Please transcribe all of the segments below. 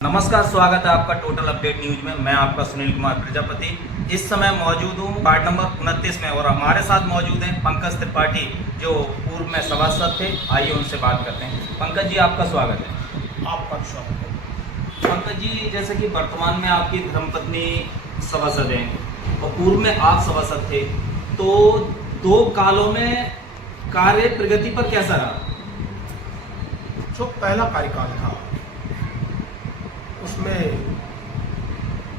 नमस्कार, स्वागत है आपका टोटल अपडेट न्यूज में। मैं आपका सुनील कुमार प्रजापति इस समय मौजूद हूँ वार्ड नंबर 29 में और हमारे साथ मौजूद हैं पंकज त्रिपाठी जो पूर्व में सभासद थे। आइए उनसे बात करते हैं। पंकज जी, आपका स्वागत है। आपका स्वागत है। पंकज जी, जैसे कि वर्तमान में आपकी धर्मपत्नी सभासद हैं और पूर्व में आप सभासद थे, तो दो कालों में कार्य प्रगति पर कैसा रहा? जो पहला कार्यकाल था उसमें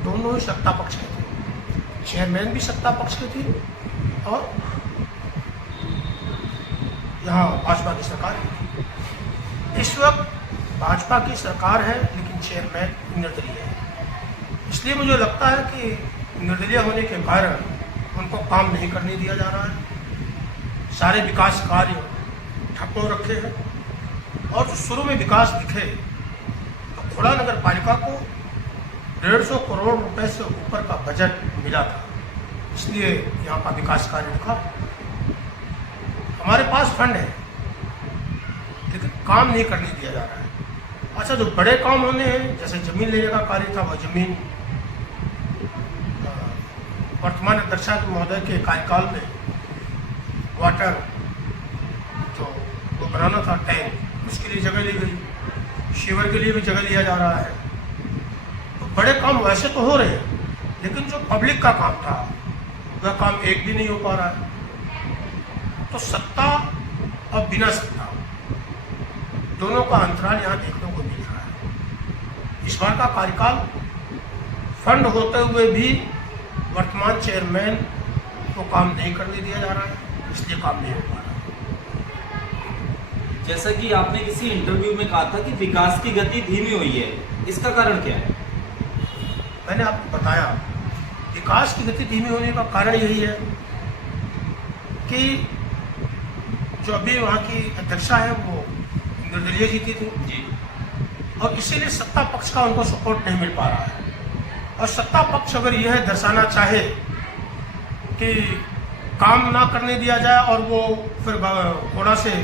दोनों ही सत्ता पक्ष के थे। चेयरमैन भी सत्ता पक्ष के थे और यहाँ भाजपा की सरकार है। इस वक्त भाजपा की सरकार है लेकिन चेयरमैन निर्दलीय है। इसलिए मुझे लगता है कि निर्दलीय होने के कारण उनको काम नहीं करने दिया जा रहा है। सारे विकास कार्य ठप हो रखे हैं और जो शुरू में विकास दिखे तो खुड़ा नगर पालिका को 150 करोड़ रुपए से ऊपर का बजट मिला था, इसलिए यहाँ का विकास कार्य दिखा। हमारे पास फंड है लेकिन काम नहीं करने दिया जा रहा है। अच्छा, जो बड़े काम होने हैं जैसे जमीन लेने का कार्य था, वह जमीन वर्तमान अध्यक्ष महोदय के कार्यकाल में वाटर जो वो बनाना था टैंक, उसके लिए जगह ली गई। शिवर के लिए भी जगह लिया जा रहा है। तो बड़े काम वैसे तो हो रहे हैं लेकिन जो पब्लिक का काम था वह काम एक भी नहीं हो पा रहा है। तो सत्ता और बिना सत्ता दोनों का अंतराल यहाँ देखने को मिल रहा है। इस बार का कार्यकाल फंड होते हुए भी वर्तमान चेयरमैन को काम नहीं करने दिया जा रहा है, इसलिए काम नहीं हो पा रहा। जैसा कि आपने किसी इंटरव्यू में कहा था कि विकास की गति धीमी हुई है, इसका कारण क्या है? मैंने आपको बताया, विकास की गति धीमी होने का कारण यही है कि जो अभी वहाँ की अध्यक्षा है वो निर्दलीय जीती थी जी, और इसीलिए सत्ता पक्ष का उनको सपोर्ट नहीं मिल पा रहा है। और सत्ता पक्ष अगर यह दर्शाना चाहे कि काम ना करने दिया जाए और वो फिर घोड़ा से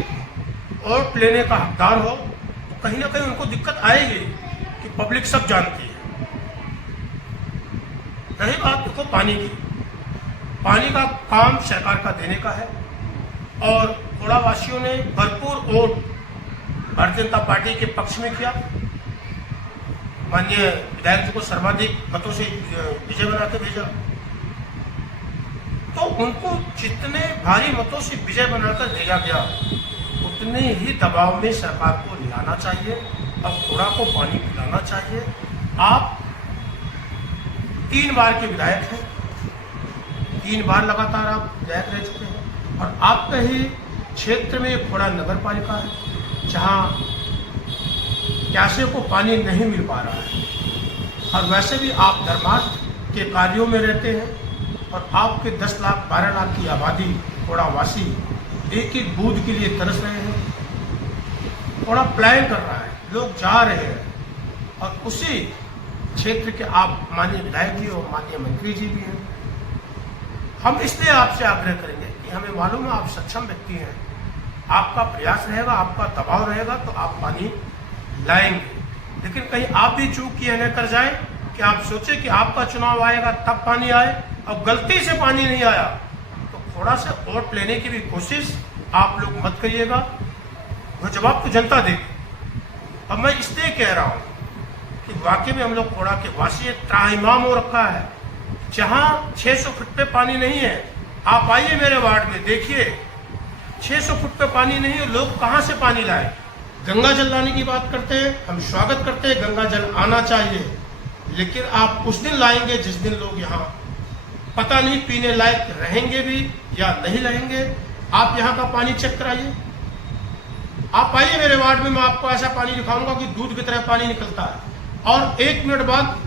वोट लेने का हकदार हो, तो कहीं ना कहीं उनको दिक्कत आएगी कि पब्लिक सब जानती है। रही बात देखो पानी की, पानी का काम सरकार का देने का है और घोड़ा वासियों ने भरपूर वोट भारतीय जनता पार्टी के पक्ष में किया। माननीय विधायक जी को सर्वाधिक मतों से विजय बना के भेजा, तो उनको जितने भारी मतों से विजय बनाकर भेजा गया उतने ही दबाव में सरकार को लाना चाहिए और घोड़ा को पानी पिलाना चाहिए। आप 3 बार के विधायक हैं, 3 बार लगातार आप विधायक रह चुके हैं और आपके ही क्षेत्र में घोड़ा नगर पालिका है जहां प्यासे को पानी नहीं मिल पा रहा है। और वैसे भी आप धर्मार्थ के कार्यों में रहते हैं और आपके 10 लाख 12 लाख की आबादी घोड़ा वासी एक एक बूथ के लिए तरस रहे हैं। थोड़ा प्लान कर रहा है, लोग जा रहे हैं और उसी क्षेत्र के आप माननीय विधायक जी और माननीय मंत्री जी भी हैं। हम इसलिए आपसे आग्रह करेंगे कि हमें मालूम है आप सक्षम व्यक्ति हैं, आपका प्रयास रहेगा, आपका दबाव रहेगा तो आप पानी लाएंगे। लेकिन कहीं आप भी चूक किए न कर जाए कि आप सोचे कि आपका चुनाव आएगा तब पानी आए और गलती से पानी नहीं आया तो थोड़ा सा वोट लेने की भी कोशिश आप लोग मत करिएगा, वो जवाब तो जनता देगी। अब मैं इसलिए कह रहा हूँ कि वाकई में हम लोग घोड़ा के वासी त्राहिमाम हो रखा है। जहाँ 600 फुट पे पानी नहीं है, आप आइए मेरे वार्ड में देखिए 600 फुट पे पानी नहीं है, लोग कहाँ से पानी लाए। गंगा जल लाने की बात करते हैं, हम स्वागत करते हैं, गंगा जल आना चाहिए, लेकिन आप उस दिन लाएंगे जिस दिन लोग यहाँ पता नहीं पीने लायक रहेंगे भी या नहीं रहेंगे। आप यहाँ का पानी चेक कराइए, आप आइए मेरे वार्ड में, मैं आपको ऐसा पानी दिखाऊंगा कि दूध की तरह पानी निकलता है और 1 मिनट बाद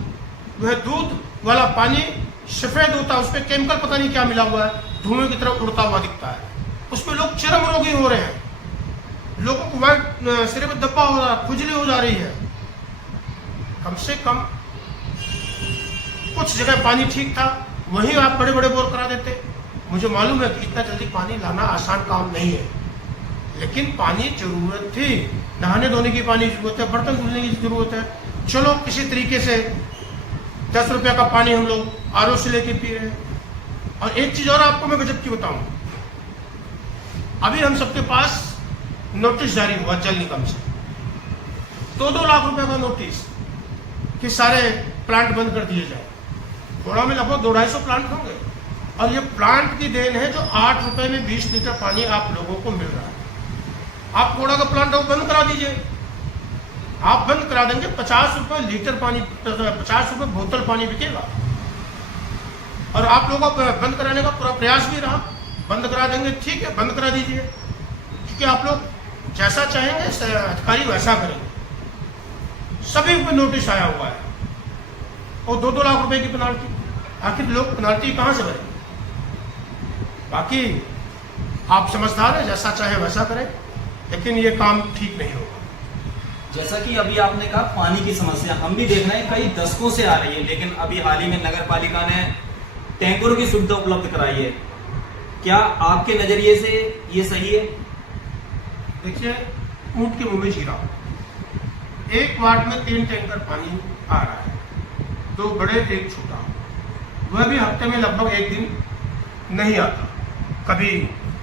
वह दूध वाला पानी सफेद होता है, उसमें केमिकल पता नहीं क्या मिला हुआ है, धुएं की तरह उड़ता हुआ दिखता है। उसमें लोग चरम रोगी हो रहे हैं, लोगों को वाइट सिरे में धब्बा हो रहा है, खुजली हो जा रही है। कम से कम कुछ जगह पानी ठीक था, वहीं आप बड़े बड़े बोर करा देते। मुझे मालूम है कि इतना जल्दी पानी लाना आसान काम नहीं है, लेकिन पानी जरूरत थी, नहाने धोने की पानी की जरूरत है, बर्तन धुलने की जरूरत है, चलो किसी तरीके से 10 रुपये का पानी हम लोग आरओ से लेके पी रहे हैं। और एक चीज और आपको मैं गजब की बताऊं, अभी हम सबके पास नोटिस जारी हुआ जल निगम से 2-2 लाख रुपए का नोटिस कि सारे प्लांट बंद कर दिए जाए। थोड़ा में लगभग 200-250 प्लांट होंगे और ये प्लांट की देन है जो 8 रुपए में 20 लीटर पानी आप लोगों को मिल रहा है। आप कोड़ा का प्लांट बंद करा दीजिए, आप बंद करा देंगे 50 रुपए लीटर पानी, 50 रुपए बोतल पानी बिकेगा। और आप लोगों को बंद कराने का पूरा प्रयास भी रहा, बंद करा देंगे, ठीक है बंद करा दीजिए, क्योंकि आप लोग जैसा चाहेंगे अधिकारी वैसा करेंगे। सभी पे नोटिस आया हुआ है और 2-2 लाख रुपए की पेनाल्टी। आखिर लोग पेनाल्टी कहां से भरेंगे? बाकी आप समझदार हैं, जैसा चाहे वैसा करें, लेकिन ये काम ठीक नहीं होगा। जैसा कि अभी आपने कहा पानी की समस्या हम भी देख रहे हैं कई दशकों से आ रही है, लेकिन अभी हाल ही में नगर पालिका ने टैंकरों की सुविधा उपलब्ध कराई है। क्या आपके नजरिए से ये सही है? देखिए, ऊंट के मुंह में जीरा, एक वार्ड में 3 टैंकर पानी आ रहा है, 2 बड़े 1 छोटा, वह भी हफ्ते में लगभग 1 दिन नहीं आता। कभी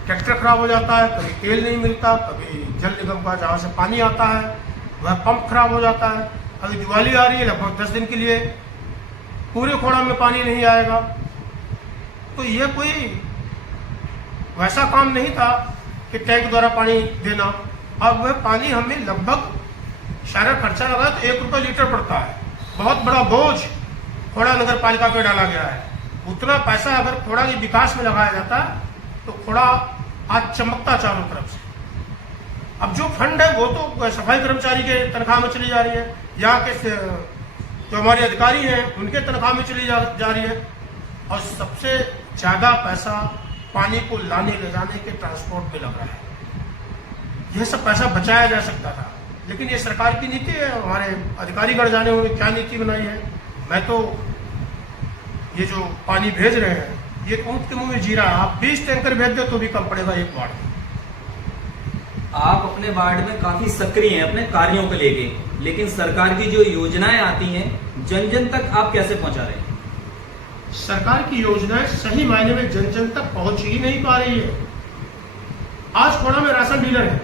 ट्रैक्टर खराब हो जाता है, कभी तेल नहीं मिलता, कभी जल निगम का जहाँ से पानी आता है वह पंप खराब हो जाता है। अभी दिवाली आ रही है, लगभग 10 दिन के लिए पूरे खोड़ा में पानी नहीं आएगा। तो यह कोई वैसा काम नहीं था कि टैंक द्वारा पानी देना। अब वह पानी हमें लगभग सारा खर्चा लगा तो 1 रुपये लीटर पड़ता है। बहुत बड़ा बोझ खोड़ा नगर पालिका पे डाला गया है। उतना पैसा अगर खोड़ा के विकास में लगाया जाता तो खोड़ा आज चमकता चारों तरफ से। अब जो फंड है वो तो सफाई कर्मचारी के तनख्वाह में चली जा रही है, यहाँ के जो हमारे अधिकारी हैं उनके तनख्वाह में चली जा रही है, और सबसे ज्यादा पैसा पानी को लाने ले जाने के ट्रांसपोर्ट में लग रहा है। यह सब पैसा बचाया जा सकता था, लेकिन ये सरकार की नीति है। हमारे अधिकारीगण जाने उन्होंने क्या नीति बनाई है। मैं तो ये जो पानी भेज रहे हैं ये ऊंट के मुंह में जीरा, आप 20 टैंकर भेज दो तो भी कम पड़ेगा एक वार्ड में। आप अपने वार्ड में काफी सक्रिय हैं अपने कार्यों को लेके, लेकिन सरकार की जो योजनाएं आती हैं जन जन तक आप कैसे पहुंचा रहे हैं? सरकार की योजनाएं सही मायने में जन जन तक पहुंच ही नहीं पा रही है। आज खोड़ा में राशन डीलर है,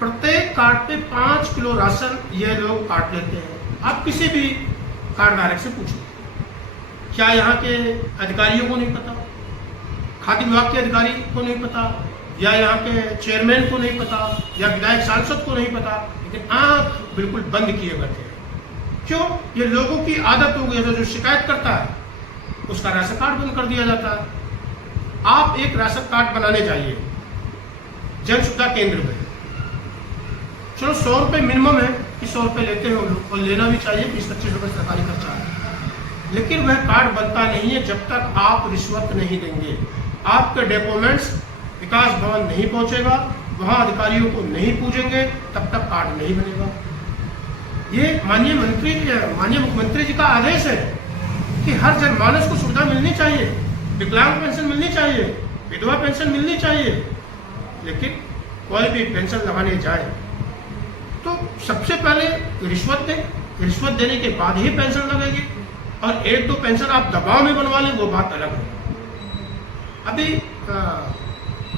प्रत्येक कार्ड पे 5 किलो राशन ये लोग काट लेते हैं। आप किसी भी कार्ड धारक से पूछिए, क्या यहाँ के अधिकारियों को नहीं पता, खाद्य विभाग के अधिकारी को नहीं पता, या यहाँ के चेयरमैन को नहीं पता, या विधायक सांसद को नहीं पता, लेकिन आंख बिल्कुल बंद किए बैठे हैं। क्यों? ये लोगों की आदत हो गई है। जो शिकायत करता है उसका राशन कार्ड बंद कर दिया जाता है। आप एक राशन कार्ड बनाने जाइए जन सुविधा केंद्र में, चलो 100 रुपये मिनिमम है कि 100 रुपये लेते हैं लोग, और लेना भी चाहिए, 20-25 रुपये सरकारी खर्चा है, लेकिन वह कार्ड बनता नहीं है जब तक आप रिश्वत नहीं देंगे। आपके डॉक्यूमेंट्स विकास भवन नहीं पहुंचेगा, वहां अधिकारियों को नहीं पूछेंगे, तब तक कार्ड नहीं बनेगा। ये माननीय मुख्यमंत्री जी का आदेश है कि हर जनमानस को सुविधा मिलनी चाहिए, विकलांग पेंशन मिलनी चाहिए, विधवा पेंशन मिलनी चाहिए, लेकिन कोई भी पेंशन लगाने जाए तो सबसे पहले रिश्वत दें, रिश्वत देने के बाद ही पेंशन लगेगी। और 1-2 पेंशन आप दबाव में बनवा लें वो बात अलग है। अभी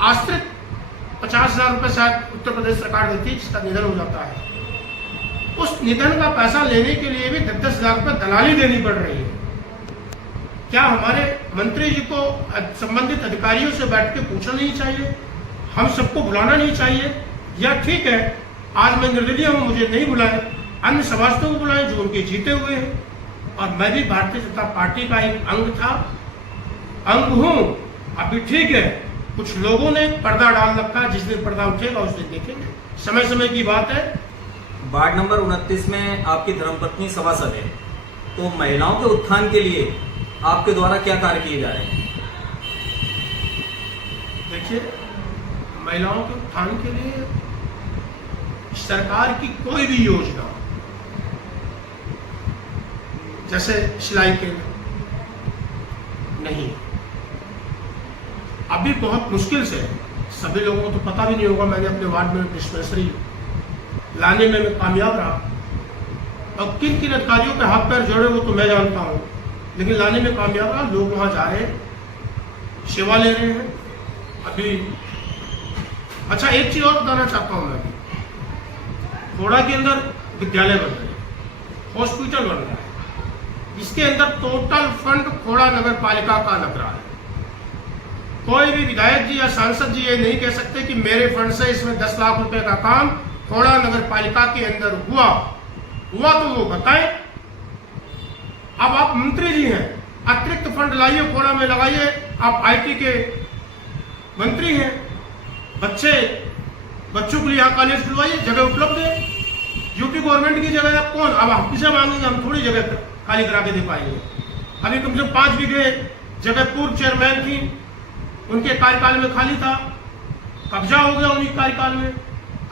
आश्रित 50,000 रुपये शायद उत्तर प्रदेश सरकार देती है जिसका निधन हो जाता है। उस निधन का पैसा लेने के लिए भी 10,000 रुपये दलाली देनी पड़ रही है। क्या हमारे मंत्री जी को संबंधित अधिकारियों से बैठ के पूछना नहीं चाहिए? हम सबको बुलाना नहीं चाहिए? या ठीक है आज मैं निर्दलीय हूं, मुझे नहीं बुलाए, अन्य सभासदों को बुलाएं जो उनके जीते हुए हैं। और मैं भी भारतीय जनता पार्टी का एक अंग हूं। अभी ठीक है कुछ लोगों ने पर्दा डाल रखा, जिस दिन पर्दा उठेगा उस दिन देखेंगे, समय समय की बात है। वार्ड नंबर 29 में आपकी धर्मपत्नी सभासद है, तो महिलाओं के उत्थान के लिए आपके द्वारा क्या कार्य किए जा रहे हैं? देखिए, महिलाओं के उत्थान के लिए सरकार की कोई भी योजना, जैसे सिलाई केंद्र नहीं, अभी बहुत मुश्किल से, सभी लोगों को तो पता भी नहीं होगा, मैंने अपने वार्ड में डिस्पेंसरी लाने में मैं कामयाब रहा। और किन किन अधिकारियों के हाथ पैर जोड़े वो तो मैं जानता हूँ, लेकिन लाने में कामयाब रहा। लोग वहाँ जा रहे हैं, सेवा ले रहे हैं। अभी अच्छा एक चीज और बताना चाहता हूँ मैं, खोड़ा के अंदर विद्यालय बन रहे हैं, हॉस्पिटल बन रहा है, इसके अंदर टोटल फंड खोड़ा नगर पालिका का लग रहा है। कोई भी विधायक जी या सांसद जी ये नहीं कह सकते कि मेरे फंड से इसमें 10 लाख रुपए का काम खोड़ा नगर पालिका के अंदर हुआ तो वो बताएं। अब आप मंत्री जी हैं, अतिरिक्त फंड लाइए, खोड़ा में लगाइए। आप आईटी के मंत्री हैं, बच्चों के लिए यहाँ कॉलेज खुलवाइए, जगह उपलब्ध है। यूपी गवर्नमेंट की जगह आप कौन, अब हम किसे मांगेंगे, हम थोड़ी जगह खाली करा के दे पाएंगे। अभी कम से कम 5 बीघे जगह पूर्व चेयरमैन थी, उनके कार्यकाल में खाली था, कब्जा हो गया उन्हीं कार्यकाल में।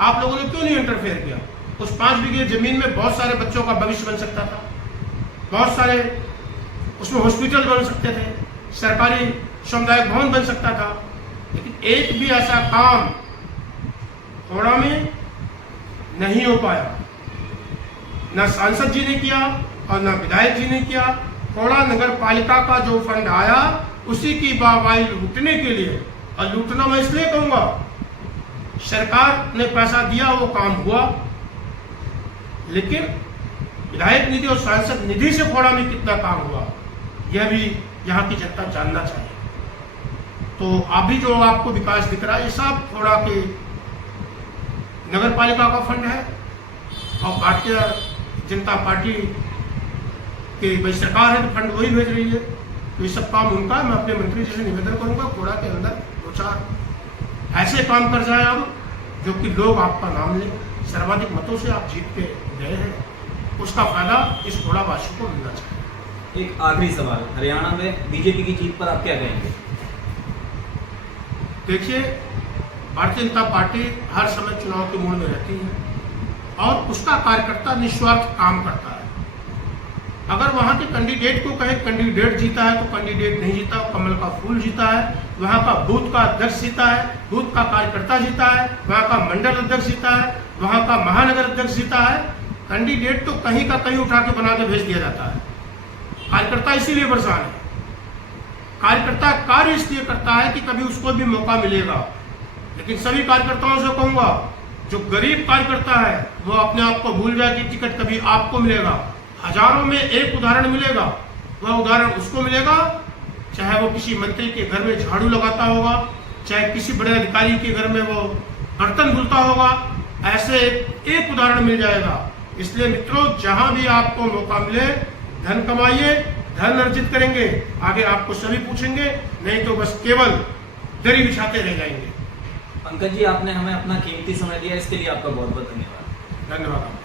आप लोगों ने क्यों नहीं इंटरफेयर किया? उस 5 बीघे जमीन में बहुत सारे बच्चों का भविष्य बन सकता था, बहुत सारे उसमें हॉस्पिटल बन सकते थे, सरकारी सामुदायिक भवन बन सकता था, लेकिन एक भी ऐसा काम खोड़ा में नहीं हो पाया। ना सांसद जी ने किया और ना विधायक जी ने किया। खोड़ा नगर पालिका का जो फंड आया उसी की वाहवाही लूटने के लिए, और लूटना मैं इसलिए कहूंगा, सरकार ने पैसा दिया, वो काम हुआ, लेकिन विधायक निधि और सांसद निधि से खोड़ा में कितना काम हुआ यह भी यहाँ की जनता जानना चाहिए। तो अभी जो आपको विकास दिख रहा है ये सब खोड़ा के नगर पालिका का फंड है, और भारतीय जनता पार्टी की भाई सरकार है तो फंड वही भेज रही है, तो ये सब काम उनका है। मैं अपने मंत्री जी से निवेदन करूंगा खोड़ा के अंदर 2-4 ऐसे काम कर जाए अब जो कि लोग आपका नाम लें। सर्वाधिक मतों से आप जीत के गए हैं, उसका फायदा इस खोड़ा वासी को मिलना चाहिए। एक आखिरी सवाल, हरियाणा में बीजेपी की जीत पर आप क्या कहेंगे? देखिए, भारतीय जनता पार्टी हर समय चुनाव के मोड़ में रहती है और उसका कार्यकर्ता निस्वार्थ काम करता है। अगर वहां के कैंडिडेट को कहे कैंडिडेट जीता है तो कैंडिडेट नहीं जीता, कमल का फूल जीता है। वहां का बूथ का अध्यक्ष जीता है, बूथ का कार्यकर्ता जीता है, वहां का मंडल अध्यक्ष जीता है, वहां का महानगर अध्यक्ष जीता है। कैंडिडेट तो कहीं का कहीं उठा के बना के भेज दिया जाता है। कार्यकर्ता इसीलिए परेशान है। कार्यकर्ता कार्य इसलिए करता है कि कभी उसको भी मौका मिलेगा, लेकिन सभी कार्यकर्ताओं से कहूंगा, जो गरीब कार्यकर्ता है वो अपने आप को भूल जाए कि टिकट कभी आपको मिलेगा। हजारों में एक उदाहरण मिलेगा, वह उदाहरण उसको मिलेगा, चाहे वो किसी मंत्री के घर में झाड़ू लगाता होगा, चाहे किसी बड़े अधिकारी के घर में वो बर्तन धुलता होगा, ऐसे एक उदाहरण मिल जाएगा। इसलिए मित्रों, जहां भी आपको मौका मिले धन कमाइए, धन अर्जित करेंगे, आगे आपको सभी पूछेंगे, नहीं तो बस केवल दरी बिछाते रह जाएंगे। पंकज जी, आपने हमें अपना कीमती समय दिया, इसके लिए आपका बहुत बहुत धन्यवाद। धन्यवाद।